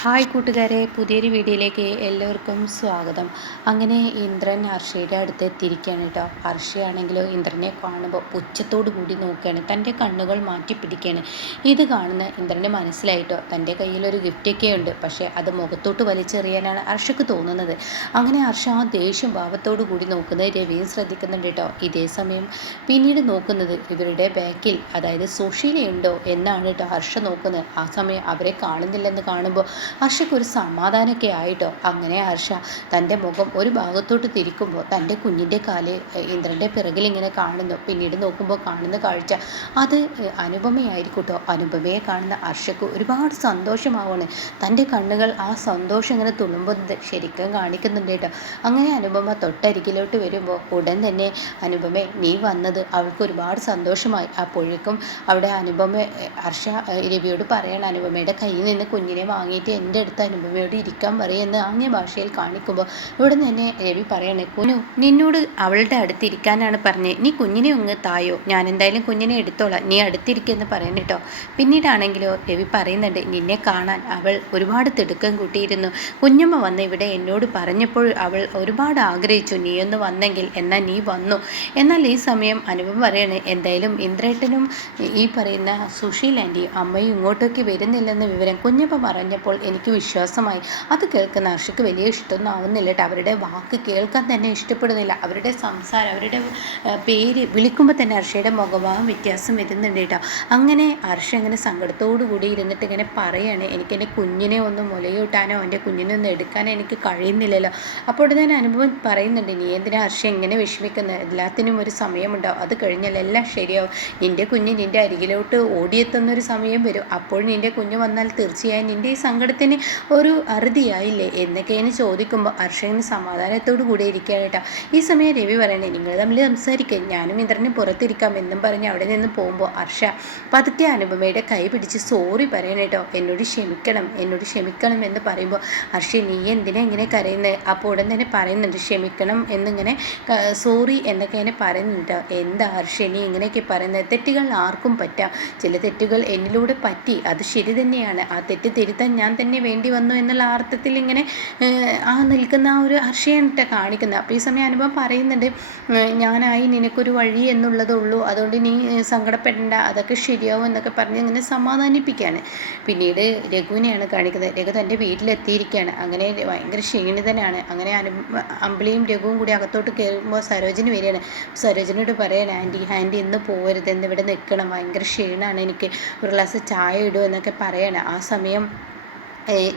Hi കൂട്ടുകാരെ പുതിയൊരു വീഡിയോയിലേക്ക് എല്ലാവർക്കും സ്വാഗതം. അങ്ങനെ ഇന്ദ്രൻ ഹർഷയുടെ അടുത്ത് എത്തിയിരിക്കുകയാണ് കേട്ടോ. ഹർഷയാണെങ്കിലോ ഇന്ദ്രനെ കാണുമ്പോൾ പുച്ഛത്തോടു കൂടി നോക്കുകയാണ്. തന്റെ കണ്ണുകൾ മാറ്റി പിടിക്കുകയാണ്. ഇത് കാണുന്ന ഇന്ദ്രന് മനസ്സിലായിട്ടോ തന്റെ കയ്യിലൊരു ഗിഫ്റ്റൊക്കെ ഉണ്ട്. പക്ഷേ അത് മുഖത്തോട്ട് വലിച്ചെറിയാനാണ് ഹർഷക്ക് തോന്നുന്നത്. അങ്ങനെ ഹർഷ ആ ദേഷ്യം ഭാവത്തോടു കൂടി നോക്കുന്നത് രവിയും ശ്രദ്ധിക്കുന്നുണ്ട് കേട്ടോ. ഇതേ സമയം പിന്നീട് നോക്കുന്നത് ഇവരുടെ ബാക്കിൽ അതായത് സുഷീലയുണ്ടോ എന്നാണ് കേട്ടോ ഹർഷ നോക്കുന്നത്. ആ സമയം അവരെ കാണുന്നില്ലെന്ന് കാണുമ്പോൾ ഹർഷയ്ക്ക് ഒരു സമാധാനമൊക്കെ ആയിട്ടോ? അങ്ങനെ ഹർഷ തന്റെ മുഖം ഒരു ഭാഗത്തോട്ട് തിരിക്കുമ്പോൾ തന്റെ കുഞ്ഞിന്റെ കാൽ ഇന്ദ്രന്റെ പിറകിൽ ഇങ്ങനെ കാണുന്നു. പിന്നീട് നോക്കുമ്പോൾ കാണുന്ന കാഴ്ച അത് അനുപമയായിരിക്കട്ടോ. കേട്ടോ അനുപമയെ കാണുന്ന ഹർഷയ്ക്ക് ഒരുപാട് സന്തോഷമാവാണ് തന്റെ കണ്ണുകൾ ആ സന്തോഷം ഇങ്ങനെ തുളുമ്പുന്നത് ശരിക്കും കാണിക്കുന്നുണ്ട് കേട്ടോ. അങ്ങനെ അനുപമ തൊട്ടരികിലോട്ട് വരുമ്പോൾ ഉടൻ തന്നെ അനുപമ നീ വന്നത് അവൾക്ക് ഒരുപാട് സന്തോഷമായി. അപ്പോഴേക്കും അവിടെ അനുപമ ഹർഷ രവിയോട് പറയണം. അനുപമയുടെ കയ്യിൽ നിന്ന് കുഞ്ഞിനെ വാങ്ങിയിട്ട് എന്റെ അടുത്ത് അനുപമയോട് ഇരിക്കാൻ പറയുമെന്ന് ആംഗ്യ ഭാഷയിൽ കാണിക്കുമ്പോൾ ഇവിടെ തന്നെ രവി പറയണേ കുനു നിന്നോട് അവളുടെ അടുത്ത് ഇരിക്കാനാണ് പറഞ്ഞത് നീ കുഞ്ഞിനെ ഒന്ന് തായോ? ഞാൻ എന്തായാലും കുഞ്ഞിനെ എടുത്തോളാം. നീ അടുത്തിരിക്കുമെന്ന് പറയണം കേട്ടോ പിന്നീടാണെങ്കിലോ രവി പറയുന്നുണ്ട് നിന്നെ കാണാൻ അവൾ ഒരുപാട് തിടുക്കം കൂട്ടിയിരുന്നു. കുഞ്ഞമ്മ വന്ന് ഇവിടെ എന്നോട് പറഞ്ഞപ്പോൾ അവൾ ഒരുപാട് ആഗ്രഹിച്ചു. നീ ഒന്ന് വന്നെങ്കിൽ എന്നാൽ നീ വന്നു. എന്നാൽ ഈ സമയം അനുഭവം പറയണേ എന്തായാലും ഇന്ദ്രേട്ടനും ഈ പറയുന്ന സുശീൽ ആന്റി അമ്മയും ഇങ്ങോട്ടേക്ക് വരുന്നില്ലെന്ന വിവരം കുഞ്ഞപ്പ പറഞ്ഞപ്പോൾ എനിക്ക് വിശ്വാസമായി. അത് കേൾക്കുന്ന ഹർഷയ്ക്ക് വലിയ ഇഷ്ടമൊന്നും ആവുന്നില്ല കേട്ടോ. അവരുടെ വാക്ക് കേൾക്കാൻ തന്നെ ഇഷ്ടപ്പെടുന്നില്ല. അവരുടെ സംസാരം അവരുടെ പേര് വിളിക്കുമ്പോൾ തന്നെ ഹർഷയുടെ മുഖഭാവം വ്യത്യാസം വരുന്നുണ്ട് കേട്ടോ. അങ്ങനെ ഹർഷ ഇങ്ങനെ സങ്കടത്തോടു കൂടി ഇരുന്നിട്ട് ഇങ്ങനെ പറയാണ് എനിക്ക് എന്റെ കുഞ്ഞിനെ ഒന്ന് മുലയൂട്ടാനോ എന്റെ കുഞ്ഞിനെ ഒന്ന് എടുക്കാനോ എനിക്ക് കഴിയുന്നില്ലല്ലോ. അപ്പോൾ ഞാൻ അനുഭവം പറയുന്നുണ്ട് നീ എന്തിനാ ഹർഷ എങ്ങനെ വിഷമിക്കുന്നത് എല്ലാത്തിനും ഒരു സമയമുണ്ടാവും. അത് കഴിഞ്ഞാൽ എല്ലാം ശരിയാവും. നിന്റെ കുഞ്ഞ് നിന്റെ അരികിലോട്ട് ഓടിയെത്തുന്ന ഒരു സമയം വരും. അപ്പോൾ നിന്റെ കുഞ്ഞ് വന്നാൽ തീർച്ചയായും നിന്റെ ഈ സങ്കടത്തിന് ഒരു അറുതിയായില്ലേ എന്നൊക്കെയാണ് ചോദിക്കുമ്പോൾ ഹർഷകന് സമാധാനത്തോടു കൂടെ ഇരിക്കുകയാണ് ഈ സമയം രവി പറയണേ നിങ്ങൾ തമ്മിൽ സംസാരിക്കുക ഞാനും ഇന്ദ്രനും പുറത്തിരിക്കാം എന്നും പറഞ്ഞ് അവിടെ നിന്ന് പോകുമ്പോൾ അർഷ പതുക്കെ അനുപമയുടെ കൈ പിടിച്ച് സോറി പറയണേട്ടോ എന്നോട് ക്ഷമിക്കണം. എന്നോട് ക്ഷമിക്കണം എന്ന് പറയുമ്പോൾ അർഷ നീ എന്തിനാ ഇങ്ങനെ കരയുന്നത് അപ്പോൾ ഉടൻ തന്നെ പറയുന്നുണ്ട് ക്ഷമിക്കണം എന്നിങ്ങനെ സോറി എന്നൊക്കെ ഇങ്ങനെ പറയുന്നുണ്ട് എന്താ ഹർഷ നീ ഇങ്ങനെയൊക്കെ പറയുന്നത്? തെറ്റുകൾ ആർക്കും പറ്റാം. ചില തെറ്റുകൾ എന്നിലൂടെ പറ്റി. അത് ശരി തന്നെയാണ്. ആ തെറ്റ് തിരുത്താൻ ഞാൻ തന്നെ വേണ്ടി വന്നു എന്നുള്ള അർത്ഥത്തിൽ ഇങ്ങനെ ആ നിൽക്കുന്ന ആ ഒരു ഹർഷയാണ് കാണിക്കുന്നത്. അപ്പോൾ ഈ സമയം അനുഭവം പറയുന്നുണ്ട് ഞാനായി നിനക്കൊരു വഴി എന്നുള്ളതുള്ളൂ അതുകൊണ്ട് നീ സങ്കടപ്പെടേണ്ട. അതൊക്കെ ശരിയാവും എന്നൊക്കെ പറഞ്ഞ് ഇങ്ങനെ സമാധാനിപ്പിക്കുകയാണ്. പിന്നീട് രഘുവിനെയാണ് കാണിക്കുന്നത്. രഘു തന്റെ വീട്ടിലെത്തിയിരിക്കുകയാണ്. അങ്ങനെ ഭയങ്കര ക്ഷീണിതനാണ്. അങ്ങനെ അനു അമ്പിളിയും രഘുവും കൂടി അകത്തോട്ട് കയറുമ്പോൾ സരോജിനി വരികയാണ്. സരോജിനോട് പറയാണ് ആന്റി ആന്റി ഇന്ന് പോകരുത് എന്ന് ഇവിടെ നിൽക്കണം. ഭയങ്കര ക്ഷീണമാണ് എനിക്ക്. ഒരു ഗ്ലാസ് ചായ ഇടൂ എന്നൊക്കെ പറയാണ്. ആ സമയം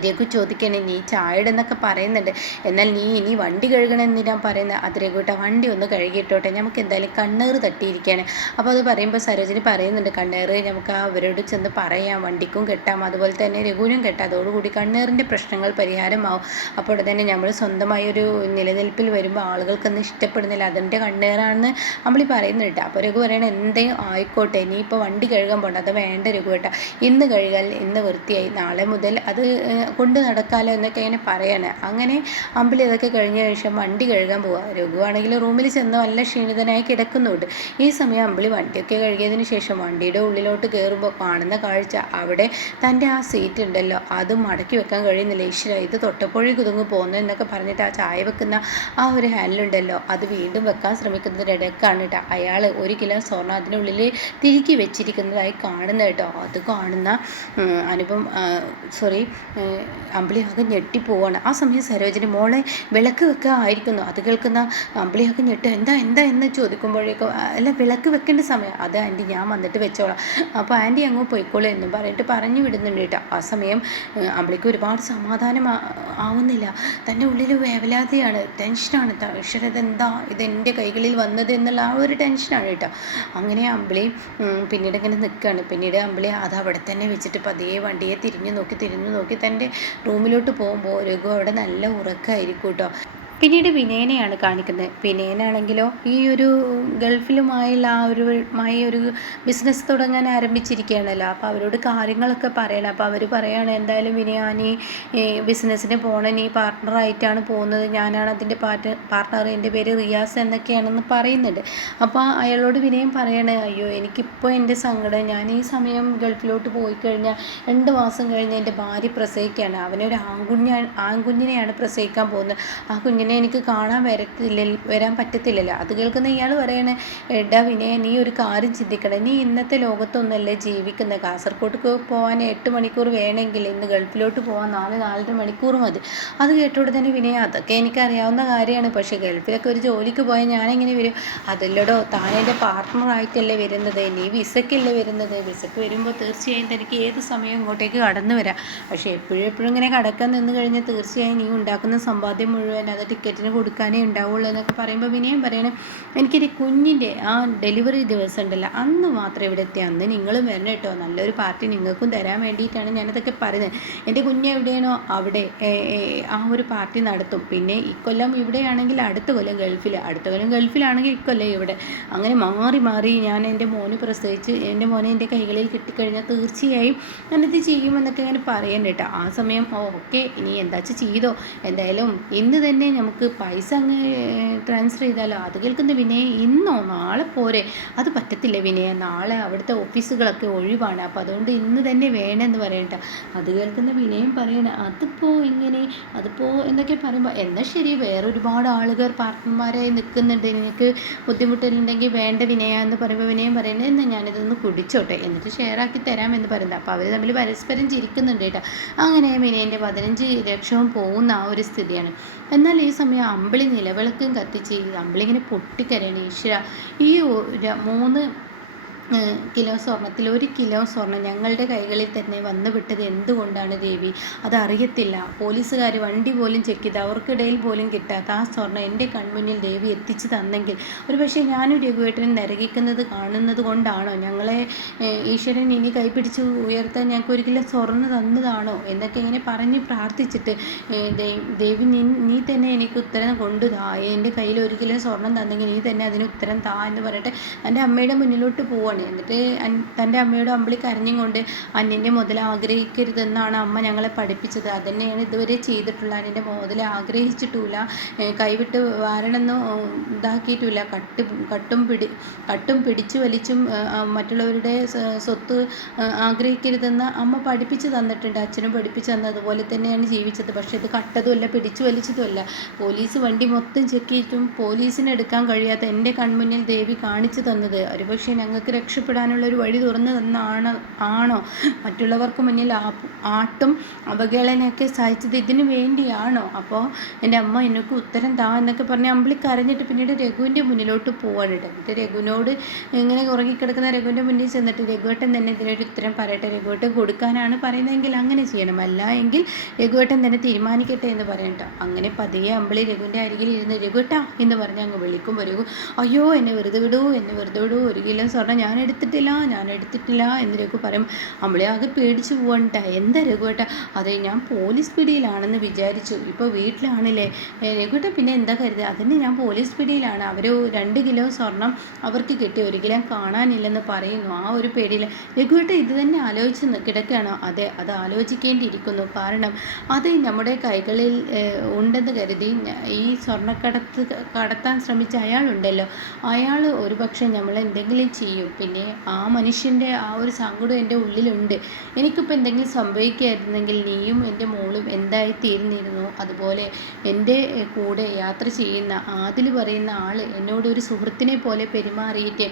രഘു ചോദിക്കണേ നീ ചായയുടെ എന്നൊക്കെ പറയുന്നുണ്ട്. എന്നാൽ നീ ഇനി വണ്ടി കഴുകണം ഞാൻ പറയുന്നത് അത് രഘുട്ട വണ്ടി ഒന്ന് കഴുകിയിട്ടോട്ടെ. നമുക്ക് എന്തായാലും കണ്ണേറ് തട്ടിയിരിക്കുകയാണ് അപ്പോൾ അത് പറയുമ്പോൾ സരോജിനി പറയുന്നുണ്ട് കണ്ണേറ് നമുക്ക് അവരോട് ചെന്ന് പറയാം. വണ്ടിക്കും കെട്ടാം. അതുപോലെ തന്നെ രഘുവിനും കെട്ടാം. അതോടുകൂടി കണ്ണേറിന്റെ പ്രശ്നങ്ങൾ പരിഹാരമാവും. അപ്പോൾ തന്നെ നമ്മൾ സ്വന്തമായ ഒരു നിലനിൽപ്പിൽ വരുമ്പോൾ ആളുകൾക്കൊന്നും ഇഷ്ടപ്പെടുന്നില്ല. അതിന്റെ കണ്ണേറാണെന്ന് നമ്മൾ പറയുന്നുണ്ട് അപ്പോൾ രഘു പറയണ എന്തെങ്കിലും ആയിക്കോട്ടെ. നീ ഇപ്പോൾ വണ്ടി കഴുകാൻ പോകണ്ട അത് വേണ്ട രഘു കേട്ടോ ഇന്ന് കഴുകാൽ ഇന്ന് വൃത്തിയായി. നാളെ മുതൽ അത് കൊണ്ട് നടക്കാമല്ലോ എന്നൊക്കെ ഇങ്ങനെ പറയണേ. അങ്ങനെ അമ്പിളി ഇതൊക്കെ കഴിഞ്ഞ ശേഷം വണ്ടി കഴുകാൻ പോവുക രഘുവാണെങ്കിൽ റൂമിൽ ചെന്ന് നല്ല ക്ഷീണിതനായി കിടക്കുന്നുണ്ട്. ഈ സമയം അമ്പിളി വണ്ടിയൊക്കെ കഴുകിയതിന് ശേഷം വണ്ടിയുടെ ഉള്ളിലോട്ട് കയറുമ്പോൾ കാണുന്ന കാഴ്ച അവിടെ തന്റെ ആ സീറ്റ് ഉണ്ടല്ലോ. അത് മടക്കി വെക്കാൻ കഴിയുന്നില്ല. ഈശ്വര ഇത് തൊട്ടപ്പോഴേ കുതുങ്ങി പോകുന്നു എന്നൊക്കെ പറഞ്ഞിട്ട് ആ ചായ വെക്കുന്ന ആ ഒരു ഹാൻഡിലുണ്ടല്ലോ അത് വീണ്ടും വെക്കാൻ ശ്രമിക്കുന്നതിന്റെ ഇടയ്ക്കാണ് കേട്ടോ. അയാൾ ഒരു കിലോ സ്വർണം അതിനുള്ളിൽ തിരുക്കി വെച്ചിരിക്കുന്നതായി കാണുന്ന കേട്ടോ. അത് കാണുന്ന അനുപം സോറി അമ്പിളി ആകെ ഞെട്ടിപ്പോവാണ് ആ സമയം സരോജിനി മോളെ വിളക്ക് വെക്കുക ആയിരിക്കുന്നു. അത് കേൾക്കുന്ന അമ്പിളി ആകെ ഞെട്ട് എന്താ എന്താ എന്ന് ചോദിക്കുമ്പോഴേക്കും അല്ല വിളക്ക് വെക്കേണ്ട സമയം. അത് ആന്റി ഞാൻ വന്നിട്ട് വെച്ചോളാം. അപ്പോൾ ആന്റി അങ്ങ് പോയിക്കോളൂ എന്നും പറഞ്ഞിട്ട് പറഞ്ഞു വിടുന്നുണ്ട് കേട്ടോ. ആ സമയം അമ്പിളിക്ക് ഒരുപാട് സമാധാനം ആവുന്നില്ല. തന്റെ ഉള്ളിൽ വേവലാതിയാണ് ടെൻഷനാണ്. അക്ഷരത് എന്താ ഇത് എന്റെ കൈകളിൽ വന്നത്? എന്നുള്ള ആ ഒരു ടെൻഷനാണ് കേട്ടോ. അങ്ങനെ അമ്പിളി പിന്നീട് ഇങ്ങനെ നിൽക്കുകയാണ് പിന്നീട് അമ്പിളി അത് അവിടെ തന്നെ വെച്ചിട്ട് പതിയെ വണ്ടിയെ തിരിഞ്ഞു നോക്കി തിരിഞ്ഞു നോക്കി തന്റെ റൂമിലോട്ട് പോകുമ്പോൾ രഘു അവിടെ നല്ല ഉറക്കമായിരിക്കും കേട്ടോ. പിന്നീട് വിനയനെയാണ് കാണിക്കുന്നത്. വിനയനാണെങ്കിലോ ഈ ഒരു ഗൾഫിലുമായുള്ള ആ ഒരു ഒരു ബിസിനസ് തുടങ്ങാൻ ആരംഭിച്ചിരിക്കുകയാണല്ലോ. അപ്പോൾ അവരോട് കാര്യങ്ങളൊക്കെ പറയണം. അപ്പോൾ അവർ പറയുകയാണ് എന്തായാലും വിനയാനി ബിസിനസ്സിന് പോകണം നീ പാർട്ട്ണറായിട്ടാണ് പോകുന്നത്. ഞാനാണ് അതിന്റെ പാർട്ട് പാർട്ട്ണർ എന്റെ പേര് റിയാസ് എന്നൊക്കെയാണെന്ന് പറയുന്നുണ്ട്. അപ്പോൾ അയാളോട് വിനയം പറയണേ അയ്യോ എനിക്കിപ്പോൾ എന്റെ സങ്കടം. ഞാൻ ഈ സമയം ഗൾഫിലോട്ട് പോയി കഴിഞ്ഞാൽ രണ്ട് മാസം കഴിഞ്ഞ് എന്റെ ഭാര്യ പ്രസവിക്കുകയാണ്. അവനൊരു ആൺകുഞ്ഞ ആൺകുഞ്ഞിനെയാണ് പ്രസവിക്കാൻ പോകുന്നത്. ആ കുഞ്ഞിനെ എനിക്ക് കാണാൻ വരത്തില്ല വരാൻ പറ്റത്തില്ലല്ലോ. അത് കേൾക്കുന്ന ഇയാൾ പറയണേ എടാ വിനയ നീ ഒരു കാര്യം ചിന്തിക്കണം. നീ ഇന്നത്തെ ലോകത്തൊന്നല്ലേ ജീവിക്കുന്നത് കാസർഗോഡ് പോകാൻ എട്ട് മണിക്കൂർ വേണമെങ്കിൽ ഇന്ന് ഗൾഫിലോട്ട് പോകാൻ നാല് നാലര മണിക്കൂർ മതി. അത് കേട്ടോടെ തന്നെ വിനയ അതൊക്കെ എനിക്കറിയാവുന്ന കാര്യമാണ്. പക്ഷേ ഗൾഫിലൊക്കെ ഒരു ജോലിക്ക് പോയാൽ ഞാനെങ്ങനെ വരും? അതല്ലടോ താൻ എന്റെ പാർട്ട്ണറായിട്ടല്ലേ വരുന്നത്. നീ വിസക്കല്ലേ വരുന്നത്. വിസക്ക് വരുമ്പോൾ തീർച്ചയായും തനിക്ക് ഏത് സമയം ഇങ്ങോട്ടേക്ക് കടന്നു വരാം. പക്ഷേ എപ്പോഴും എപ്പോഴും ഇങ്ങനെ കടക്കാൻ നിന്ന് കഴിഞ്ഞാൽ തീർച്ചയായും നീ ഉണ്ടാക്കുന്ന സമ്പാദ്യം മുഴുവൻ അത് ടിക്കറ്റിന് കൊടുക്കാനേ ഉണ്ടാവുള്ളൂ എന്നൊക്കെ പറയുമ്പോൾ വിനയം പറയണം എനിക്കൊരു കുഞ്ഞിന്റെ ആ ഡെലിവറി ദിവസം ഉണ്ടല്ലോ അന്ന് മാത്രം ഇവിടെ എത്തി അന്ന് നിങ്ങളും വരണം കേട്ടോ നല്ലൊരു പാർട്ടി നിങ്ങൾക്കും തരാൻ വേണ്ടിയിട്ടാണ് ഞാനതൊക്കെ പറയുന്നത്. എന്റെ കുഞ്ഞ് എവിടെയാണോ അവിടെ ആ ഒരു പാർട്ടി നടത്തും. പിന്നെ ഇക്കൊല്ലം ഇവിടെയാണെങ്കിൽ അടുത്ത കൊല്ലം ഗൾഫിൽ അടുത്ത കൊല്ലം ഗൾഫിലാണെങ്കിൽ ഇക്കൊല്ലം ഇവിടെ. അങ്ങനെ മാറി മാറി ഞാൻ എന്റെ മോന് പ്രസവിച്ച് എന്റെ മോനെ എന്റെ കൈകളിൽ കിട്ടിക്കഴിഞ്ഞാൽ തീർച്ചയായും ഞാനത് ചെയ്യുമെന്നൊക്കെ ഇങ്ങനെ പറയണ്ട കേട്ടോ. ആ സമയം ഓക്കെ ഇനി എന്താ ചെയ്തോ? എന്തായാലും ഇന്ന് തന്നെ നമുക്ക് പൈസ അങ്ങ് ട്രാൻസ്ഫർ ചെയ്താലോ? അത് കേൾക്കുന്ന വിനയ ഇന്നോ? നാളെ പോരെ. അത് പറ്റത്തില്ല വിനയ? നാളെ അവിടുത്തെ ഓഫീസുകളൊക്കെ ഒഴിവാണ്. അപ്പോൾ അതുകൊണ്ട് ഇന്ന് തന്നെ വേണമെന്ന് പറയണ്ട അത് കേൾക്കുന്ന വിനയം പറയണ. അതിപ്പോൾ ഇങ്ങനെ അതിപ്പോൾ എന്നൊക്കെ പറയുമ്പോൾ എന്നാൽ ശരി വേറെ ഒരുപാട് ആളുകൾ പാർട്ട്ണർമാരായി നിൽക്കുന്നുണ്ട് നിനക്ക് ബുദ്ധിമുട്ടുണ്ടെങ്കിൽ വേണ്ട വിനയ എന്ന് പറയുമ്പോൾ വിനയം പറയുന്നത് എന്നാൽ ഞാനിതൊന്ന് കുടിച്ചോട്ടെ. എന്നിട്ട് ഷെയർ ഷെയറാക്കി തരാമെന്ന് പറയുന്നത് അപ്പോൾ അവർ തമ്മിൽ പരസ്പരം ചിരിക്കുന്നുണ്ട് കേട്ടോ അങ്ങനെ വിനയന്റെ പതിനഞ്ച് ലക്ഷവും പോകുന്ന ആ ഒരു സ്ഥിതിയാണ്. എന്നാൽ ഈ സമയം അമ്പിളി നിലവിളക്കും കത്തിച്ച് അമ്പിളി ഇങ്ങനെ പൊട്ടിക്കരയാണ്. ഈശ്വര ഈ മൂന്ന് കിലോ സ്വർണത്തിൽ ഒരു കിലോ സ്വർണം ഞങ്ങളുടെ കൈകളിൽ തന്നെ വന്നു വിട്ടത് എന്തുകൊണ്ടാണ് ദേവി? അതറിയത്തില്ല. പോലീസുകാർ വണ്ടി പോലും ചെക്ക് ചെയ്ത് അവർക്കിടയിൽ പോലും കിട്ടാത്ത ആ സ്വർണം എന്റെ കൺമുന്നിൽ ദേവി എത്തിച്ചു തന്നെങ്കിൽ. ഒരു പക്ഷേ ഞാനും രഘുവേട്ടനും നരകിക്കുന്നത് കാണുന്നത് കൊണ്ടാണോ? ഞങ്ങളെ ഈശ്വരൻ ഇനി കൈപിടിച്ച് ഉയർത്താൻ ഞങ്ങൾക്ക് ഒരു കിലോ സ്വർണം തന്നതാണോ? എന്നൊക്കെ ഇങ്ങനെ പറഞ്ഞ് പ്രാർത്ഥിച്ചിട്ട് ദേവി നീ നീ തന്നെ എനിക്ക് ഉത്തരം കൊണ്ടുതാ. എന്റെ കയ്യിൽ ഒരു കിലോ സ്വർണം തന്നെങ്കിൽ നീ തന്നെ അതിന് ഉത്തരം താ എന്ന് പറഞ്ഞിട്ട് എന്റെ അമ്മയുടെ മുന്നിലോട്ട് പോവാണ്. എന്നിട്ട് തന്റെ അമ്മയുടെ അമ്പിളി കരഞ്ഞും കൊണ്ട് മുതൽ ആഗ്രഹിക്കരുതെന്നാണ് അമ്മ ഞങ്ങളെ പഠിപ്പിച്ചത്. അതന്നെയാണ് ഇതുവരെ ചെയ്തിട്ടുള്ളത്. അന്യന്റെ മുതൽ ആഗ്രഹിച്ചിട്ടില്ല കൈവിട്ട് വാരണമെന്ന് ഇതാക്കിയിട്ടില്ല കട്ട് കട്ടും പിടി കട്ടും പിടിച്ചു വലിച്ചും മറ്റുള്ളവരുടെ സ്വത്ത് ആഗ്രഹിക്കരുതെന്ന് അമ്മ പഠിപ്പിച്ചു തന്നിട്ടുണ്ട്. അച്ഛനും പഠിപ്പിച്ചു തന്നത് അതുപോലെ തന്നെയാണ് ജീവിച്ചത്. പക്ഷേ ഇത് കട്ടതുമല്ല പിടിച്ചു വലിച്ചതുമല്ല. പോലീസ് വണ്ടി മൊത്തം ചെക്ക് ചെയ്തിട്ടും പോലീസിന് എടുക്കാൻ കഴിയാത്ത എന്റെ കൺമുന്നിൽ ദേവി കാണിച്ചു തന്നത്. ഒരുപക്ഷെ ഞങ്ങൾക്ക് രക്ഷപ്പെടാനുള്ള ഒരു വഴി തുറന്നു തന്നാണ് ആണോ? മറ്റുള്ളവർക്ക് മുന്നിൽ ആട്ടും അവഗണനയൊക്കെ സഹിച്ചത് ഇതിനു വേണ്ടിയാണോ? അപ്പോൾ എന്റെ അമ്മ എനിക്ക് ഉത്തരം താ എന്നൊക്കെ പറഞ്ഞ് അമ്പിളി കരഞ്ഞിട്ട് പിന്നീട് രഘുവിന്റെ മുന്നിലോട്ട് പോവാണ് എന്നിട്ട് രഘുവിനോട് ഇങ്ങനെ ഉറങ്ങിക്കിടക്കുന്ന രഘുവിന്റെ മുന്നിൽ ചെന്നിട്ട് രഘുവേട്ടൻ തന്നെ ഇതിനൊരു ഉത്തരം പറയട്ടെ രഘുവേട്ടൻ കൊടുക്കാനാണ് പറയുന്നതെങ്കിൽ അങ്ങനെ ചെയ്യണം. അല്ല എങ്കിൽ രഘുവേട്ടൻ തന്നെ തീരുമാനിക്കട്ടെ എന്ന് പറയട്ടോ അങ്ങനെ പതിയെ അമ്പിളി രഘുവിന്റെ അരികിൽ ഇരുന്ന് രഘുവേട്ട എന്ന് പറഞ്ഞ് അങ്ങ് വിളിക്കുമ്പോൾ രഘു അയ്യോ എന്നെ വെറുതെ വിടൂ എന്നെ വെറുതെ വിടൂ ഒരു കിലോ സ്വർണം ഞാൻ എടുത്തിട്ടില്ല ഞാൻ എടുത്തിട്ടില്ല എന്ന് രഘു പറയും. അമ്മളെ ആകെ പേടിച്ചു പോകണ്ട എന്താ രഘുവേട്ട അതെ ഞാൻ പോലീസ് പിടിയിലാണെന്ന് വിചാരിച്ചു. ഇപ്പോൾ വീട്ടിലാണല്ലേ? രഘുവേട്ട പിന്നെ എന്താ കരുത്? അതിന് ഞാൻ പോലീസ് പിടിയിലാണ്. അവർ രണ്ട് കിലോ സ്വർണം അവർക്ക് കിട്ടി. ഒരിക്കലും കിലോ കാണാനില്ലെന്ന് പറയുന്നു. ആ ഒരു പേടിയിൽ രഘുവേട്ട ഇത് തന്നെ ആലോചിച്ച് കിടക്കുകയാണോ അതെ അത് ആലോചിക്കേണ്ടിയിരിക്കുന്നു. കാരണം അത് നമ്മുടെ കൈകളിൽ ഉണ്ടെന്ന് കരുതി ഈ സ്വർണക്കടത്ത് കടത്താൻ ശ്രമിച്ച അയാളുണ്ടല്ലോ. അയാൾ ഒരുപക്ഷെ നമ്മളെന്തെങ്കിലും ചെയ്യും. പിന്നെ ആ മനുഷ്യന്റെ ആ ഒരു സങ്കടം എന്റെ ഉള്ളിലുണ്ട്. എനിക്കിപ്പോൾ എന്തെങ്കിലും സംഭവിക്കുകയായിരുന്നെങ്കിൽ നീയും എന്റെ മോളും എന്തായി തീരുന്നിരുന്നു? അതുപോലെ എന്റെ കൂടെ യാത്ര ചെയ്യുന്ന ആതിൽ പറയുന്ന ആൾ എന്നോട് ഒരു സുഹൃത്തിനെ പോലെ പെരുമാറിയിട്ട്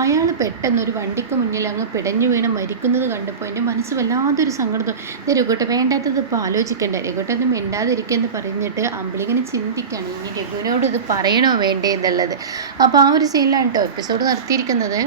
അയാൾ പെട്ടെന്ന് ഒരു വണ്ടിക്ക് മുന്നിൽ അങ്ങ് പിടഞ്ഞു വീണ് മരിക്കുന്നത് കണ്ടപ്പോൾ എന്റെ മനസ്സ് വല്ലാതൊരു സങ്കടം രഘുട്ട വേണ്ടാത്തത് ഇപ്പോൾ ആലോചിക്കണ്ട. രഘുട്ടൊന്നും മിണ്ടാതിരിക്കുമെന്ന് പറഞ്ഞിട്ട് അമ്പിളിങ്ങനെ ചിന്തിക്കുകയാണ് ഇനി രഘുവിനോട് ഇത് പറയണോ വേണ്ടേ എന്നുള്ളത്. അപ്പോൾ ആ ഒരു സീനിലാണ് കേട്ടോ എപ്പിസോഡ് നിർത്തിയിരിക്കുന്നത്